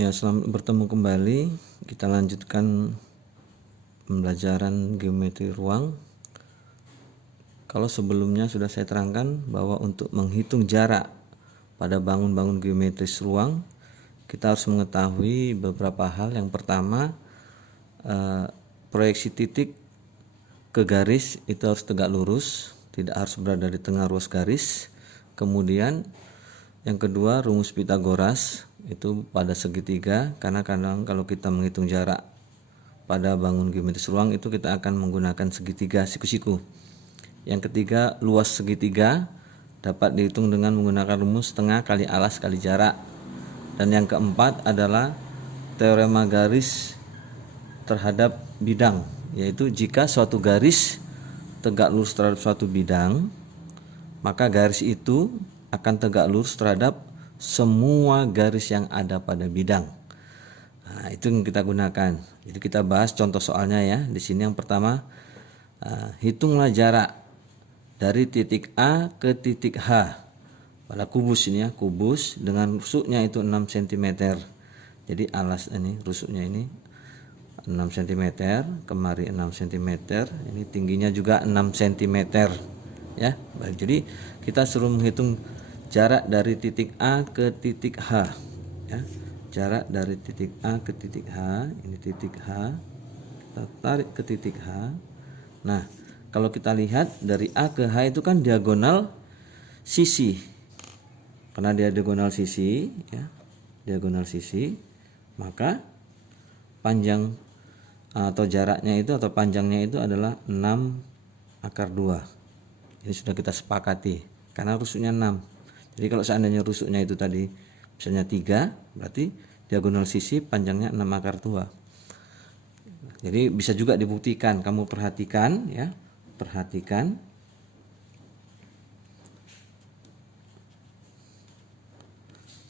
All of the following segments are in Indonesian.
Ya, selamat bertemu kembali. Kita lanjutkan pembelajaran geometri ruang. Kalau sebelumnya sudah saya terangkan bahwa untuk menghitung jarak pada bangun-bangun geometris ruang, kita harus mengetahui beberapa hal. Yang pertama, proyeksi titik ke garis itu harus tegak lurus, tidak harus berada di tengah ruas garis. Kemudian yang kedua, rumus Pitagoras itu pada segitiga, karena kadang kalau kita menghitung jarak pada bangun geometris ruang itu kita akan menggunakan segitiga siku-siku. Yang ketiga, luas segitiga dapat dihitung dengan menggunakan rumus setengah kali alas kali jarak. Dan yang keempat adalah teorema garis terhadap bidang, yaitu jika suatu garis tegak lurus terhadap suatu bidang, maka garis itu akan tegak lurus terhadap semua garis yang ada pada bidang. Nah, itu yang kita gunakan. Jadi kita bahas contoh soalnya ya. Di sini yang pertama, hitunglah jarak dari titik A ke titik H pada kubus ini ya, kubus dengan rusuknya itu 6 cm. Jadi alas ini, rusuknya ini 6 cm, kemari 6 cm, ini tingginya juga 6 cm ya. Baik, jadi kita suruh menghitung jarak dari titik A ke titik H ya. Jarak dari titik A ke titik H, ini titik H, kita tarik ke titik H. Nah, kalau kita lihat dari A ke H itu kan diagonal sisi. Karena dia diagonal sisi ya, diagonal sisi, maka panjang atau jaraknya itu atau panjangnya itu adalah 6 akar 2. Ini sudah kita sepakati karena rusuknya 6. Jadi kalau seandainya rusuknya itu tadi misalnya 3, berarti diagonal sisi panjangnya 6 akar 2. Jadi bisa juga dibuktikan, kamu perhatikan ya, perhatikan.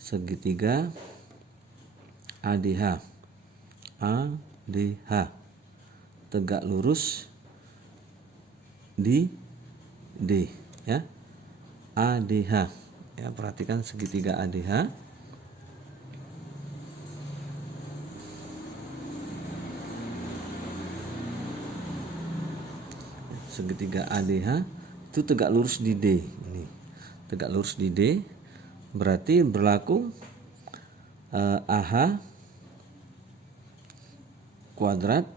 Segitiga ADH. ADH tegak lurus di D ya. ADH ya, perhatikan segitiga ADH. Segitiga ADH itu tegak lurus di D. Ini tegak lurus di D, berarti berlaku AH kuadrat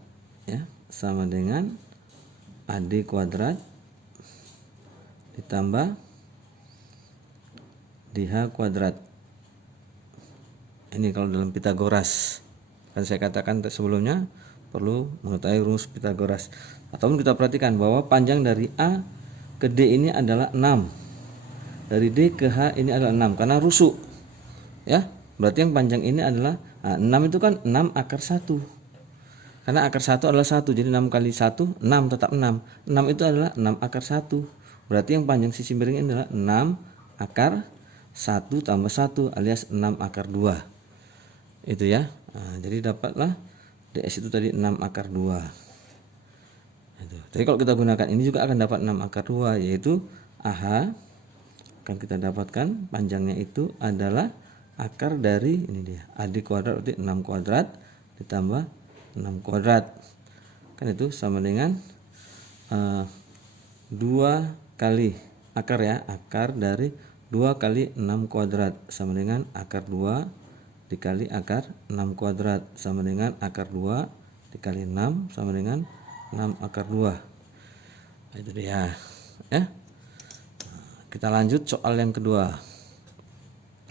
ya sama dengan AD kuadrat ditambah DH kuadrat. Ini kalau dalam Pitagoras, kan saya katakan sebelumnya perlu mengetahui rumus Pitagoras. Ataupun kita perhatikan bahwa panjang dari A ke D ini adalah 6, dari D ke H ini adalah 6 karena rusuk ya. Berarti yang panjang ini adalah 6 itu kan 6 akar 1, karena akar 1 adalah 1, jadi 6 kali 1 6, tetap 6 itu adalah 6 akar 1. Berarti yang panjang sisi miring ini adalah 6 akar 1 tambah 1 alias 6 akar 2 itu ya. Nah, jadi dapatlah DS itu tadi 6 akar 2 itu. Jadi kalau kita gunakan ini juga akan dapat 6 akar 2, yaitu AH akan kita dapatkan panjangnya itu adalah akar dari ini dia AD kuadrat, berarti 6 kuadrat ditambah 6 kuadrat kan itu sama dengan 2 kali akar ya, akar dari 2 kali 6 kuadrat sama dengan akar 2 dikali akar 6 kuadrat sama dengan akar 2 dikali 6 sama dengan 6 akar 2. Nah, itu dia ya. Kita lanjut soal yang kedua,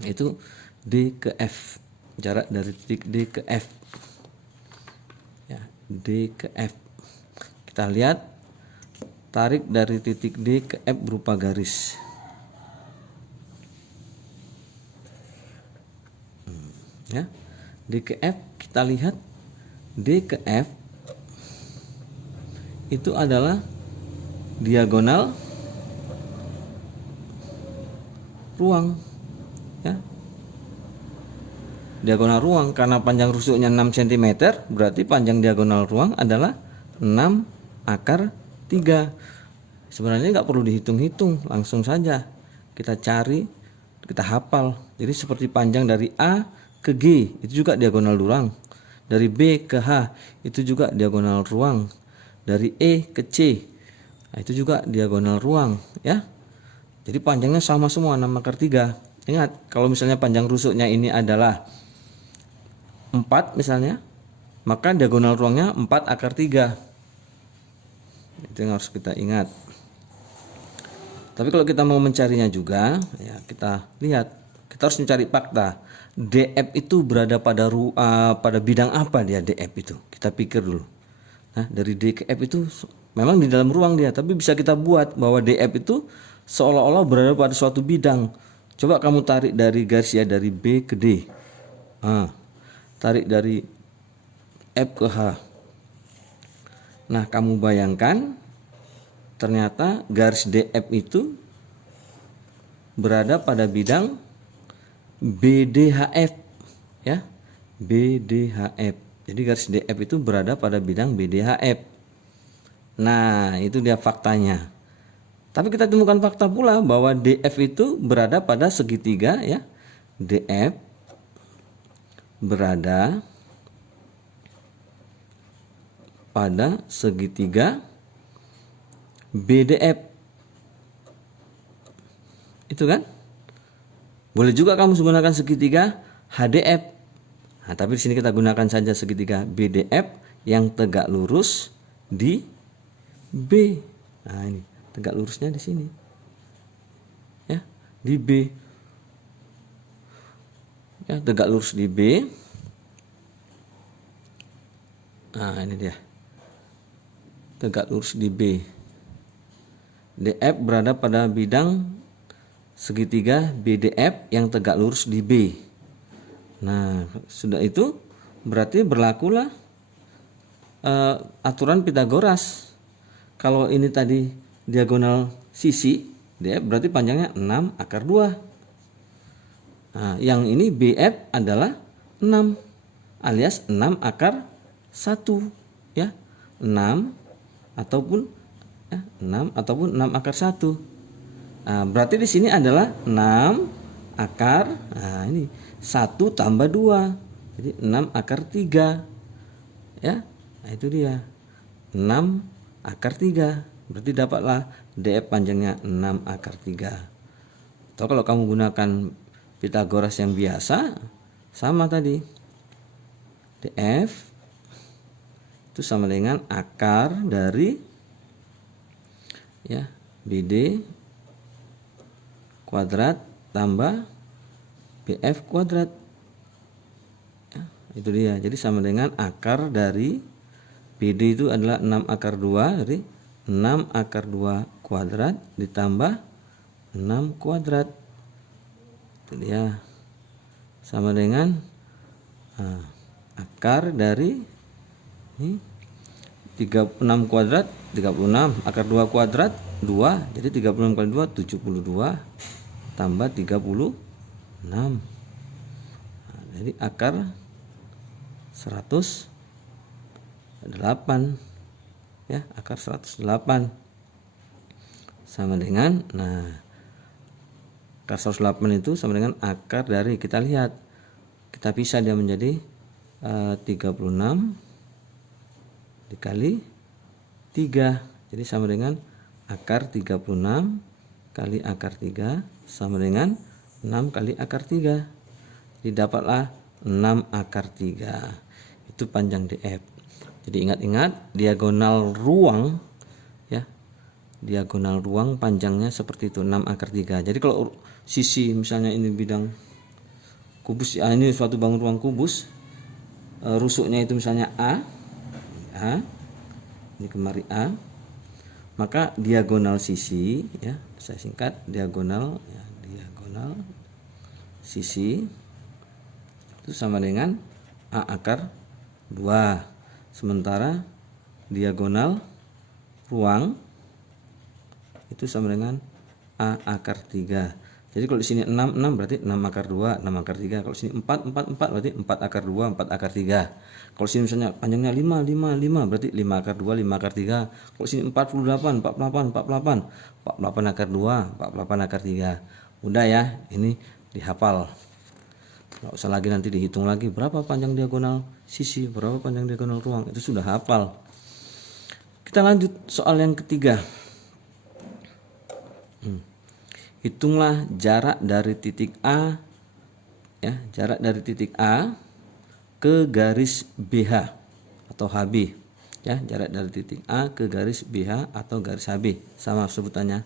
yaitu D ke F, jarak dari titik D ke F ya, D ke F. Kita lihat tarik dari titik D ke F berupa garis. Ya, D ke F, kita lihat D ke F itu adalah diagonal ruang ya. Diagonal ruang karena panjang rusuknya 6 cm, berarti panjang diagonal ruang adalah 6 akar 3. Sebenarnya nggak perlu dihitung-hitung, langsung saja kita cari, kita hafal. Jadi seperti panjang dari A ke G itu juga diagonal ruang. Dari B ke H itu juga diagonal ruang. Dari E ke C nah, itu juga diagonal ruang ya. Jadi panjangnya sama semua 6/3. Ingat kalau misalnya panjang rusuknya ini adalah 4 misalnya, maka diagonal ruangnya 4/3. Itu yang harus kita ingat. Tapi kalau kita mau mencarinya juga, ya kita lihat, kita harus mencari fakta. DF itu berada pada bidang apa dia DF itu? Kita pikir dulu. Nah, dari D ke F itu memang di dalam ruang dia, tapi bisa kita buat bahwa DF itu seolah-olah berada pada suatu bidang. Coba kamu tarik dari garis ya, dari B ke D. Nah, tarik dari F ke H. Nah, kamu bayangkan ternyata garis DF itu berada pada bidang BDHF ya. BDHF. Jadi garis DF itu berada pada bidang BDHF. Nah, itu dia faktanya. Tapi kita temukan fakta pula bahwa DF itu berada pada segitiga ya. DF berada pada segitiga BDF. Itu kan? Boleh juga kamu gunakan segitiga HDF. Nah, tapi di sini kita gunakan saja segitiga BDF yang tegak lurus di B. Nah, ini tegak lurusnya di sini. Ya, di B. Ya, tegak lurus di B. Nah, ini dia. Tegak lurus di B. DF berada pada bidang segitiga BDF yang tegak lurus di B. Nah, sudah itu berarti berlakulah aturan Pitagoras. Kalau ini tadi diagonal sisi, DF berarti panjangnya 6/2. Nah, yang ini BF adalah 6 alias 6/1 ya. 6 ataupun 6/1. Nah, berarti di sini adalah 6 nah ini 1 tambah 2. Jadi 6/3. Ya. Nah, itu dia. 6/3. Berarti dapatlah DF panjangnya 6/3. Atau kalau kamu gunakan Pitagoras yang biasa, sama tadi. DF itu sama dengan akar dari ya BD kuadrat tambah BF kuadrat ya, itu dia. Jadi sama dengan akar dari BD itu adalah 6/2. Jadi 6/2 kuadrat ditambah 6 kuadrat, itu dia, sama dengan akar dari ini 36 kuadrat 36, akar 2 kuadrat 2, jadi 36 kali 2 72 tambah 36. Nah, jadi akar 108 ya, akar 108 sama dengan akar 108 itu sama dengan akar dari, kita lihat, kita pisah dia menjadi 36 dikali 3, jadi sama dengan akar 36 kali akar 3 sama dengan 6 kali akar 3. Jadi dapatlah 6/3. Itu panjang DF. Jadi ingat-ingat diagonal ruang ya. Diagonal ruang panjangnya seperti itu, 6/3. Jadi kalau sisi misalnya ini bidang kubus, ini suatu bangun ruang kubus, rusuknya itu misalnya A, ini kemari A, maka diagonal sisi ya, saya singkat diagonal ya, diagonal sisi itu sama dengan A/2. Sementara diagonal ruang itu sama dengan A/3. Jadi kalau di sini 6 berarti 6/2, 6/3. Kalau sini 4 berarti 4/2, 4/3. Kalau sini misalnya panjangnya 5 berarti 5/2, 5/3. Kalau sini 48, 48/2, 48/3. Mudah ya, ini dihafal. Nggak usah lagi nanti dihitung lagi berapa panjang diagonal sisi, berapa panjang diagonal ruang, itu sudah hafal. Kita lanjut soal yang ketiga. Hitunglah jarak dari titik A, ya, jarak dari titik A ke garis BH atau HB, ya, jarak dari titik A ke garis BH atau garis HB, sama sebutannya.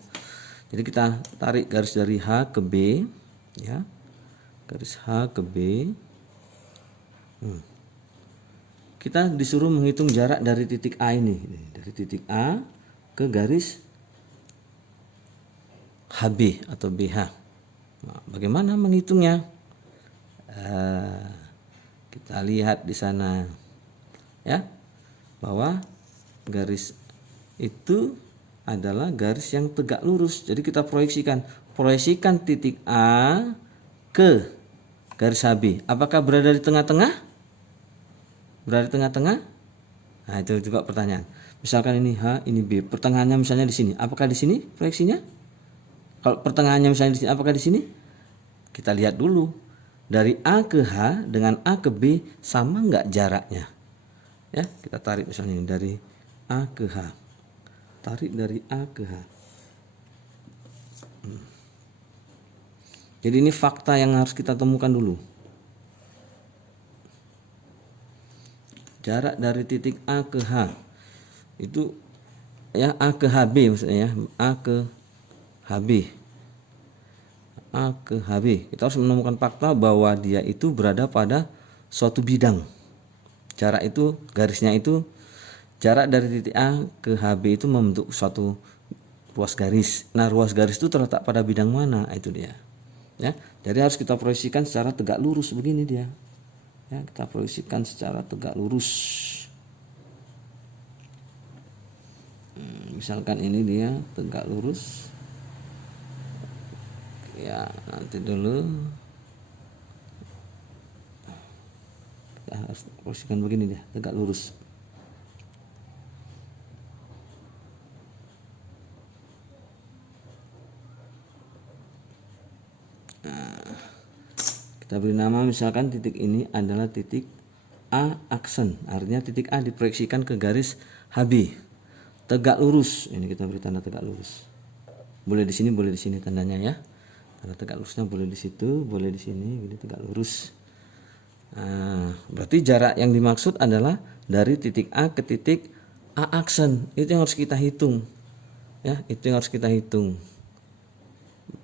Jadi kita tarik garis dari H ke B, ya, garis H ke B. Kita disuruh menghitung jarak dari titik A ini, dari titik A ke garis HB atau BH. Nah, bagaimana menghitungnya? Kita lihat di sana, ya, bahwa garis itu adalah garis yang tegak lurus. Jadi kita proyeksikan titik A ke garis HB. Apakah berada di tengah-tengah? Berada di tengah-tengah? Nah, itu juga pertanyaan. Misalkan ini H, ini B, pertengahannya misalnya di sini. Apakah di sini proyeksinya? Kalau pertengahannya misalnya di sini, apakah di sini? Kita lihat dulu. Dari A ke H dengan A ke B sama nggak jaraknya? Ya, kita tarik misalnya dari A ke H. Tarik dari A ke H. Jadi ini fakta yang harus kita temukan dulu. Jarak dari titik A ke H itu, ya, A ke HB maksudnya, ya, A ke HB. A ke HB. Kita harus menemukan fakta bahwa dia itu berada pada suatu bidang. Jarak itu, garisnya itu, jarak dari titik A ke HB itu membentuk suatu ruas garis. Nah, ruas garis itu terletak pada bidang mana? Itu dia. Ya, jadi harus kita proyeksikan secara tegak lurus begini dia. Ya, kita proyeksikan secara tegak lurus. Misalkan ini dia tegak lurus. Ya, nanti dulu kita harus posisikan begini dia, tegak lurus. Nah, kita beri nama misalkan titik ini adalah titik A aksen, artinya titik A diproyeksikan ke garis HB. Tegak lurus, ini kita beri tanda tegak lurus. Boleh di sini, boleh di sini tandanya, ya. Tanda tegak lurusnya boleh di situ, boleh di sini, ini tegak lurus. Nah, berarti jarak yang dimaksud adalah dari titik A ke titik A aksen. Itu yang harus kita hitung, ya, itu yang harus kita hitung.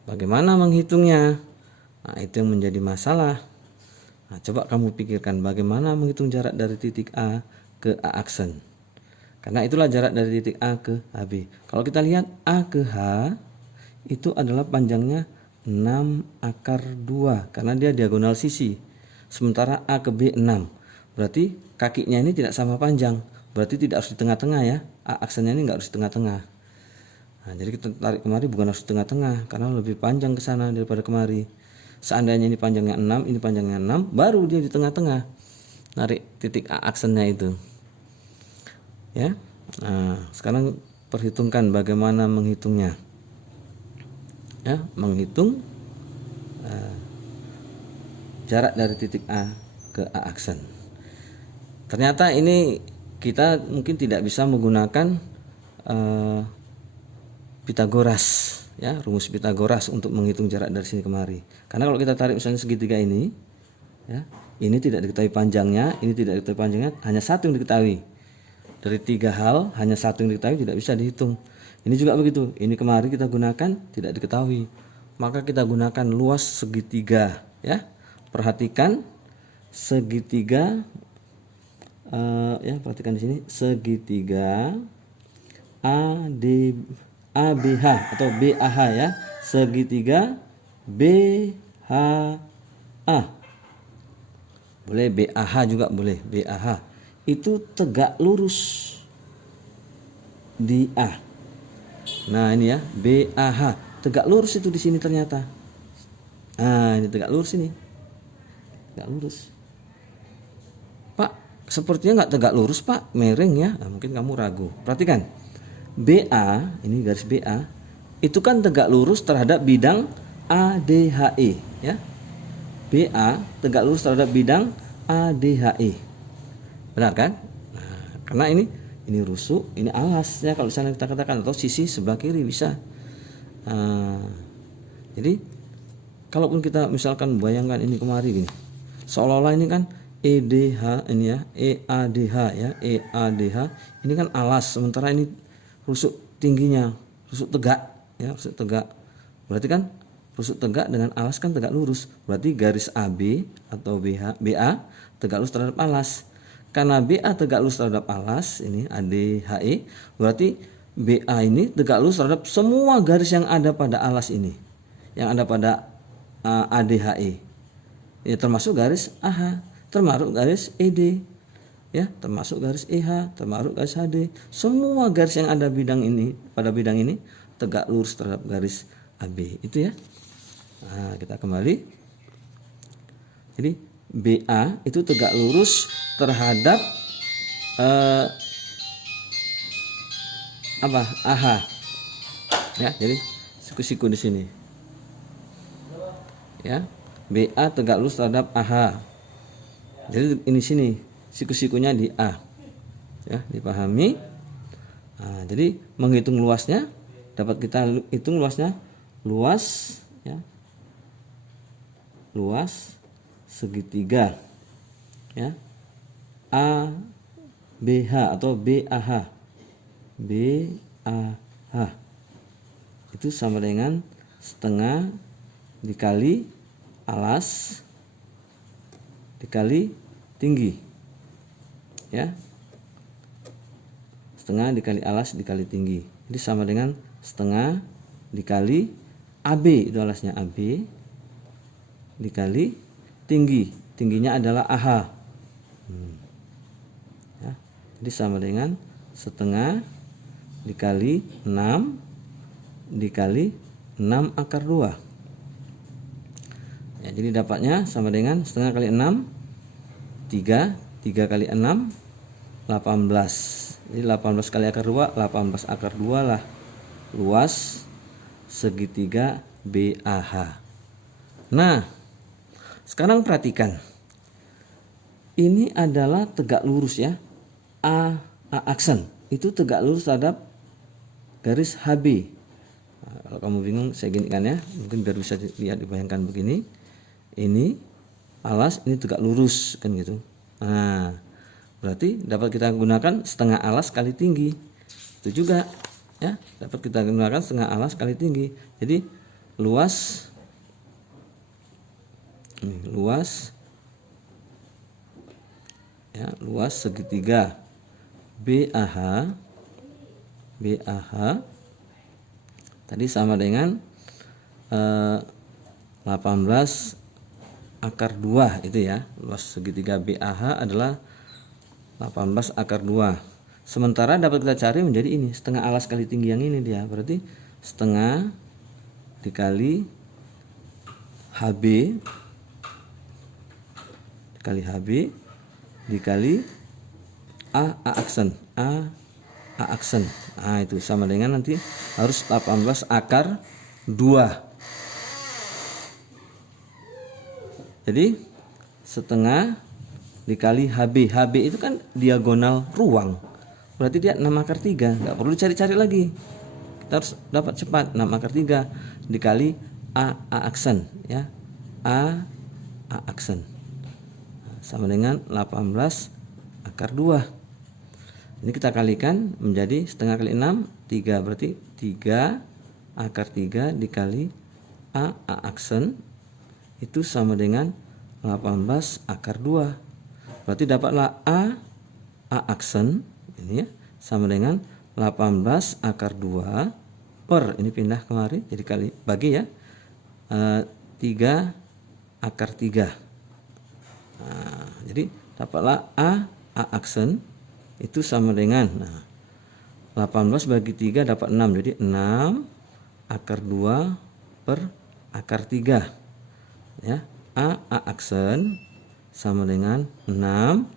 Bagaimana menghitungnya? Nah, itu yang menjadi masalah. Nah, coba kamu pikirkan bagaimana menghitung jarak dari titik A ke A aksen. Karena itulah jarak dari titik A ke HB. Kalau kita lihat A ke H itu adalah panjangnya 6 akar 2 karena dia diagonal sisi. Sementara A ke B 6. Berarti kakinya ini tidak sama panjang. Berarti tidak harus di tengah-tengah, ya. A aksennya ini enggak harus di tengah-tengah. Nah, jadi kita tarik kemari bukan harus di tengah-tengah karena lebih panjang ke sana daripada kemari. Seandainya ini panjangnya 6, ini panjangnya 6, baru dia di tengah-tengah. Narik titik A aksennya itu. Ya. Nah, sekarang perhitungkan bagaimana menghitungnya. Ya, menghitung jarak dari titik A ke A aksen. Ternyata ini kita mungkin tidak bisa menggunakan Pitagoras, ya, rumus Pitagoras untuk menghitung jarak dari sini kemari. Karena kalau kita tarik misalnya segitiga ini, ya, ini tidak diketahui panjangnya, ini tidak diketahui panjangnya, hanya satu yang diketahui. Dari 3 hal hanya satu yang diketahui, tidak bisa dihitung. Ini juga begitu. Ini kemari kita gunakan tidak diketahui. Maka kita gunakan luas segitiga, ya. Perhatikan segitiga, ya, perhatikan di sini segitiga ABH atau BAH, ya. Segitiga BHA. Boleh BAH juga boleh, BAH. Itu tegak lurus di A. Nah, ini ya, BAH. Tegak lurus itu di sini ternyata. Nah, ini tegak lurus ini. Tegak lurus. Pak, sepertinya nggak tegak lurus, Pak. Miring, ya. Nah, mungkin kamu ragu. Perhatikan. BA, ini garis BA, itu kan tegak lurus terhadap bidang ADHE, ya. BA tegak lurus terhadap bidang ADHE. Benar kan? Nah, karena ini rusuk, ini alas ya kalau misalnya kita katakan, atau sisi sebelah kiri bisa. Jadi kalaupun kita misalkan bayangkan ini kemari gini, seolah-olah ini kan EDH ini ya, EADH ya, EADH ini kan alas, sementara ini rusuk tingginya, rusuk tegak ya, rusuk tegak. Berarti kan rusuk tegak dengan alas kan tegak lurus. Berarti garis AB atau BA tegak lurus terhadap alas. Karena BA tegak lurus terhadap alas, ini ADHE, berarti BA ini tegak lurus terhadap semua garis yang ada pada alas ini, yang ada pada ADHE. Ya, termasuk garis AH, termasuk garis ED, ya, termasuk garis EH, termasuk garis HD. Semua garis yang ada pada bidang ini tegak lurus terhadap garis AB. Itu ya. Nah, kita kembali. Jadi BA itu tegak lurus terhadap AH. Ya, jadi siku-siku di sini. Ya, BA tegak lurus terhadap AH. Jadi ini sini siku-sikunya di A. Ya, dipahami. Nah, jadi menghitung luasnya dapat kita hitung luasnya, luas ya. Luas segitiga ya, ABH atau BAH. BAH itu sama dengan setengah dikali alas dikali tinggi ya, setengah dikali alas dikali tinggi, jadi sama dengan setengah dikali AB, itu alasnya AB, dikali tingginya adalah AH ya, jadi sama dengan setengah dikali 6 dikali 6 akar 2 ya, jadi dapatnya sama dengan setengah kali 6 3 kali 6 18, jadi 18 kali akar 2 18 akar 2 lah luas segitiga BAH. Nah, sekarang perhatikan, ini adalah tegak lurus ya, A aksen itu tegak lurus terhadap garis HB. Nah, kalau kamu bingung saya ginikan ya, mungkin biar bisa dilihat, dibayangkan begini, ini alas, ini tegak lurus kan gitu. Nah, berarti dapat kita gunakan setengah alas kali tinggi, itu juga ya, dapat kita gunakan setengah alas kali tinggi. Jadi luas ya, luas segitiga BAH tadi sama dengan 18 akar 2 itu ya, luas segitiga BAH adalah 18 akar 2. Sementara dapat kita cari menjadi ini, setengah alas kali tinggi yang ini dia, berarti setengah dikali HB dikali A aksen. Nah, itu sama dengan nanti harus 18 akar 2. Jadi setengah dikali HB. HB itu kan diagonal ruang. Berarti dia 6 akar 3, nggak perlu dicari-cari lagi. Kita harus dapat cepat, 6 akar 3 dikali A aksen ya. A aksen sama dengan 18 akar 2. Ini kita kalikan menjadi setengah kali 6 3, berarti 3 akar 3 dikali A aksen itu sama dengan 18 akar 2. Berarti dapatlah A aksen ini ya, sama dengan 18 akar 2 per, ini pindah kemari jadi kali bagi ya, 3 akar 3. Nah, jadi dapatlah A aksen itu sama dengan 18 bagi 3 dapat 6, jadi 6 akar 2 per akar 3 ya. A aksen sama dengan 6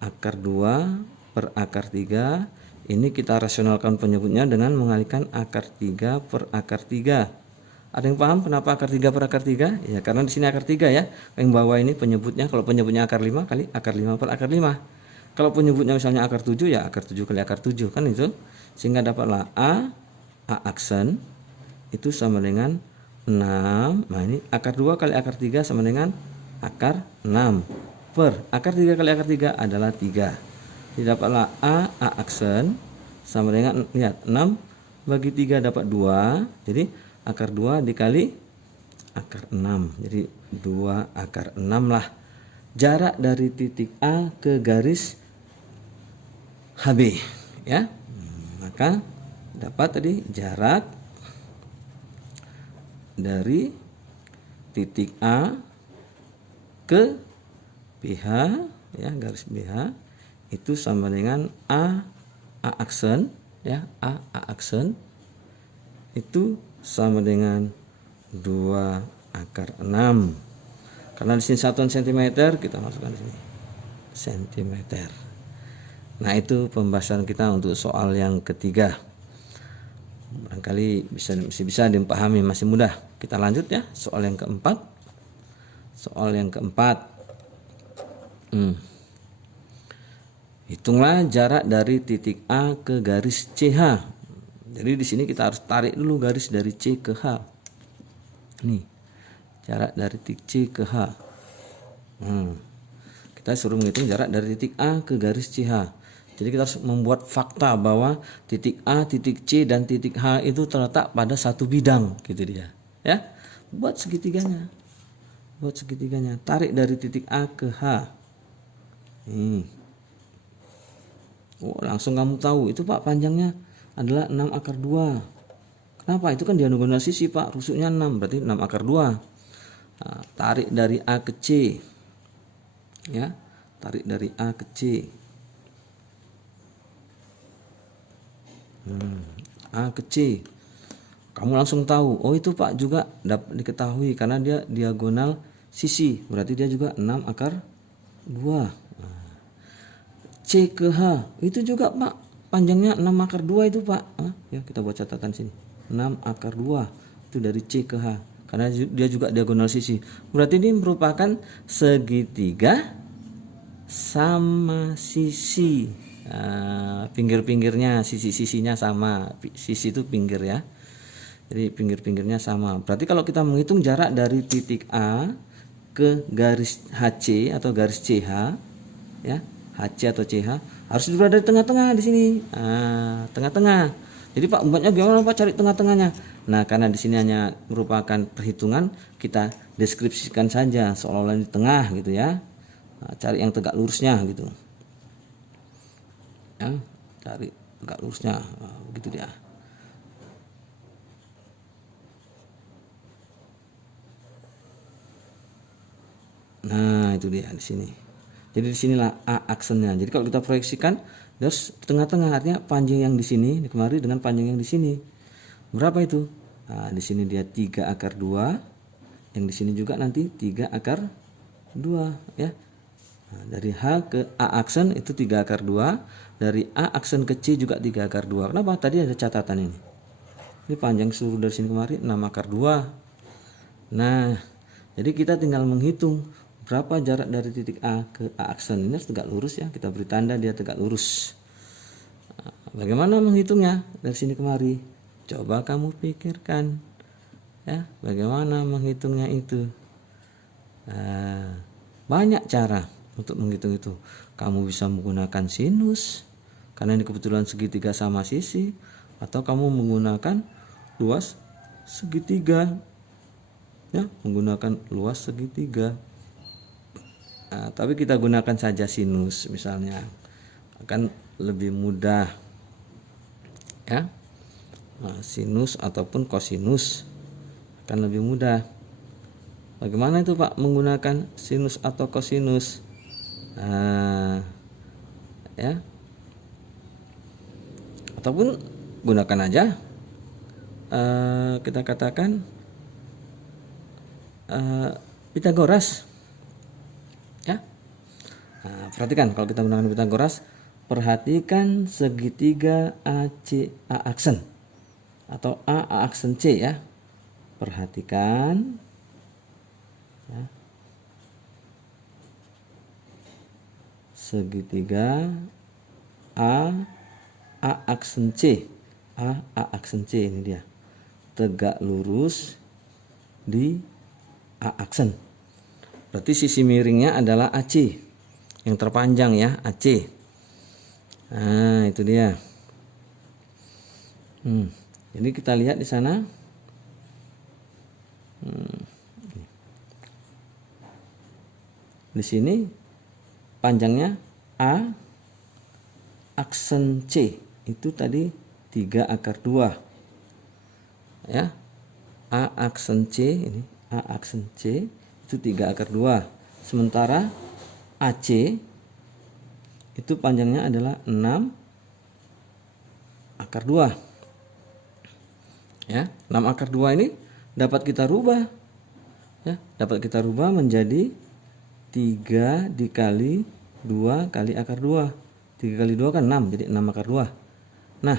akar 2 per akar 3. Ini kita rasionalkan penyebutnya dengan mengalihkan akar 3 per akar 3. Ada yang paham kenapa akar 3 per akar 3? Ya karena di sini akar 3 ya. Yang bawah ini penyebutnya, kalau penyebutnya akar 5 kali akar 5 per akar 5. Kalau penyebutnya misalnya akar 7 ya akar 7 kali akar 7 kan itu. Sehingga dapatlah A aksen itu sama dengan 6. Nah ini akar 2 kali akar 3 sama dengan akar 6. Per akar 3 kali akar 3 adalah 3. Jadi dapatlah A aksen sama dengan, lihat, 6 bagi 3 dapat 2. Jadi akar 2 dikali akar 6. Jadi 2 akar 6 lah jarak dari titik A ke garis HB ya. Maka dapat tadi jarak dari titik A ke BH ya, garis BH itu sama dengan A aksen ya, A aksen itu sama dengan 2 akar 6. Karena di sini satuan cm, kita masukkan di sini cm. Nah, itu pembahasan kita untuk soal yang ketiga. Barangkali bisa dipahami, masih mudah. Kita lanjut ya, soal yang keempat. Soal yang keempat. Hitunglah jarak dari titik A ke garis CH. Jadi di sini kita harus tarik dulu garis dari C ke H. Nih, jarak dari titik C ke H. Kita suruh menghitung jarak dari titik A ke garis CH. Jadi kita harus membuat fakta bahwa titik A, titik C, dan titik H itu terletak pada satu bidang, gitu dia. Ya, buat segitiganya. Tarik dari titik A ke H. Langsung kamu tahu itu Pak panjangnya adalah 6 akar 2. Kenapa? Itu kan diagonal sisi Pak, rusuknya 6, berarti 6 akar 2. Nah, tarik dari A ke C. Ya, tarik dari A ke C. A ke C. Kamu langsung tahu, oh itu Pak juga dapat diketahui karena dia diagonal sisi, berarti dia juga 6 akar 2. C ke H, itu juga Pak panjangnya 6 akar 2 itu Pak. Ya, kita buat catatan sini. 6 akar 2 itu dari C ke H. Karena dia juga diagonal sisi. Berarti ini merupakan segitiga sama sisi. Pinggir-pinggirnya, sisi-sisinya sama. Sisi itu pinggir ya. Jadi pinggir-pinggirnya sama. Berarti kalau kita menghitung jarak dari titik A ke garis HC atau garis CH ya, HC atau CH harus berada di tengah-tengah di sini. Tengah-tengah. Jadi Pak, umpamanya gimana Pak cari tengah-tengahnya? Nah, karena di sini hanya merupakan perhitungan, kita deskripsikan saja seolah-olah di tengah gitu ya. Cari yang tegak lurusnya gitu. Ya, cari tegak lurusnya. Begitu dia. Nah, itu dia di sini. Jadi disinilah A aksennya. Jadi kalau kita proyeksikan, terus tengah-tengah artinya panjang yang di sini kemari dengan panjang yang di sini. Berapa itu? Nah, di sini dia 3 akar 2. Yang di sini juga nanti 3 akar 2 ya. Nah, dari H ke A aksen itu 3 akar 2. Dari A aksen ke C juga 3 akar 2. Kenapa? Tadi ada catatan ini. Ini panjang seluruh dari sini kemari 6 akar 2. Nah, jadi kita tinggal menghitung berapa jarak dari titik A ke A aksen. Ini harus tegak lurus ya, kita beri tanda dia tegak lurus. Bagaimana menghitungnya dari sini kemari? Coba kamu pikirkan ya, bagaimana menghitungnya itu. Banyak cara untuk menghitung itu. Kamu bisa menggunakan sinus karena ini kebetulan segitiga sama sisi, atau kamu menggunakan luas segitiga ya, menggunakan luas segitiga. Tapi kita gunakan saja sinus misalnya, akan lebih mudah ya. Sinus ataupun kosinus akan lebih mudah. Bagaimana itu Pak menggunakan sinus atau kosinus? Ya, ataupun gunakan aja kita katakan Pitagoras ya. Perhatikan kalau kita menggunakan Pitagoras, perhatikan segitiga AC A aksen atau A aksen C ya. Perhatikan ya. Segitiga A aksen C. A aksen C ini dia. Tegak lurus di A aksen. Berarti sisi miringnya adalah AC. Yang terpanjang ya, AC. Nah, itu dia. Jadi kita lihat di sana. Di sini panjangnya A aksen C itu tadi 3 akar 2 ya. A aksen C ini, A aksen C itu 3 akar 2. Sementara AC itu panjangnya adalah 6 akar 2 ya. 6 akar 2 ini dapat kita rubah ya, dapat kita rubah menjadi 3 dikali 2 kali akar 2. 3 kali 2 kan 6, jadi 6 akar 2. Nah,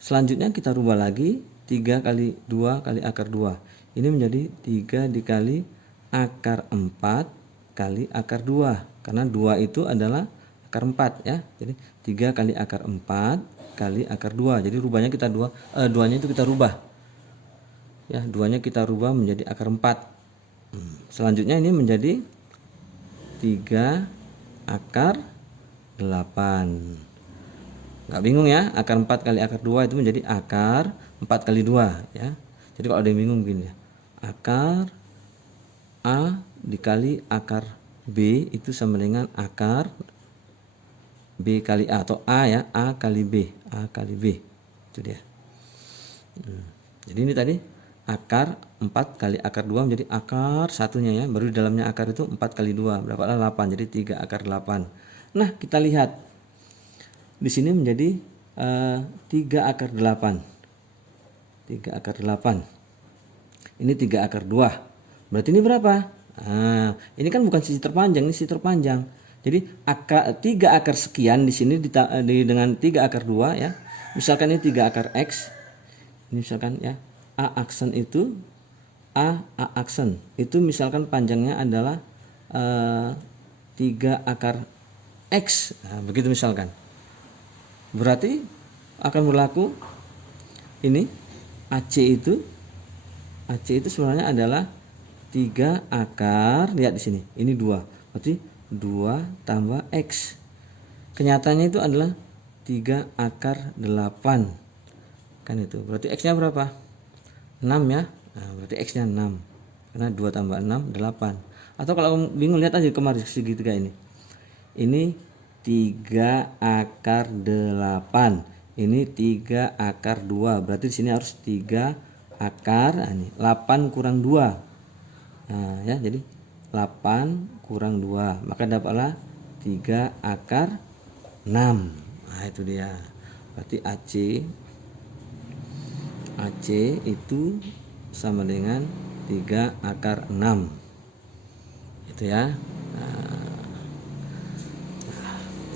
selanjutnya kita rubah lagi 3 kali 2 kali akar 2. Ini menjadi 3 dikali akar 4 kali akar 2. Karena 2 itu adalah akar 4 ya. Jadi 3 kali akar 4 kali akar 2. Jadi rubahnya kita 2-nya itu kita rubah. Ya, 2-nya kita rubah menjadi akar 4. Selanjutnya ini menjadi 3 akar 8. Nggak bingung ya, akar 4 kali akar 2 itu menjadi akar 4 kali 2 ya. Jadi kalau ada yang bingung begini ya, akar A dikali akar B itu sama dengan akar B kali A, atau A ya, A kali B, A kali B, itu dia. Jadi ini tadi akar 4 kali akar 2 menjadi akar satunya ya, baru di dalamnya akar itu 4 kali 2, berapa lah 8, jadi 3 akar 8. Nah, kita lihat di sini menjadi 3 akar 8. 3 akar 8. Ini 3 akar 2. Berarti ini berapa? Nah, ini kan bukan sisi terpanjang, ini sisi terpanjang. Jadi 3 akar sekian di sini dengan 3 akar 2 ya. Misalkan ini 3 akar X. Ini misalkan ya, A aksen itu A aksen itu misalkan panjangnya adalah 3 akar X. Nah, begitu misalkan. Berarti akan berlaku ini AC itu sebenarnya adalah 3 akar, lihat di sini. Ini 2. Berarti 2 tambah X. Kenyataannya itu adalah 3 akar 8. Kan itu. Berarti X-nya berapa? 6 ya. Nah, berarti X-nya 6. Karena 2 tambah 6 8. Atau kalau bingung lihat aja kemarin segitiga ini. Ini 3 akar 8. Ini 3 akar 2. Berarti di sini harus 3 akar, nah ini 8 kurang 2. Nah, ya, jadi 8 kurang 2. Maka dapatlah 3 akar 6. Nah, itu dia. Berarti AC itu sama dengan 3 akar 6. Itu ya.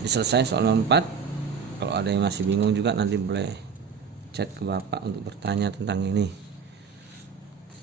Jadi selesai soal nomor 4. Kalau ada yang masih bingung juga nanti boleh chat ke Bapak untuk bertanya tentang ini.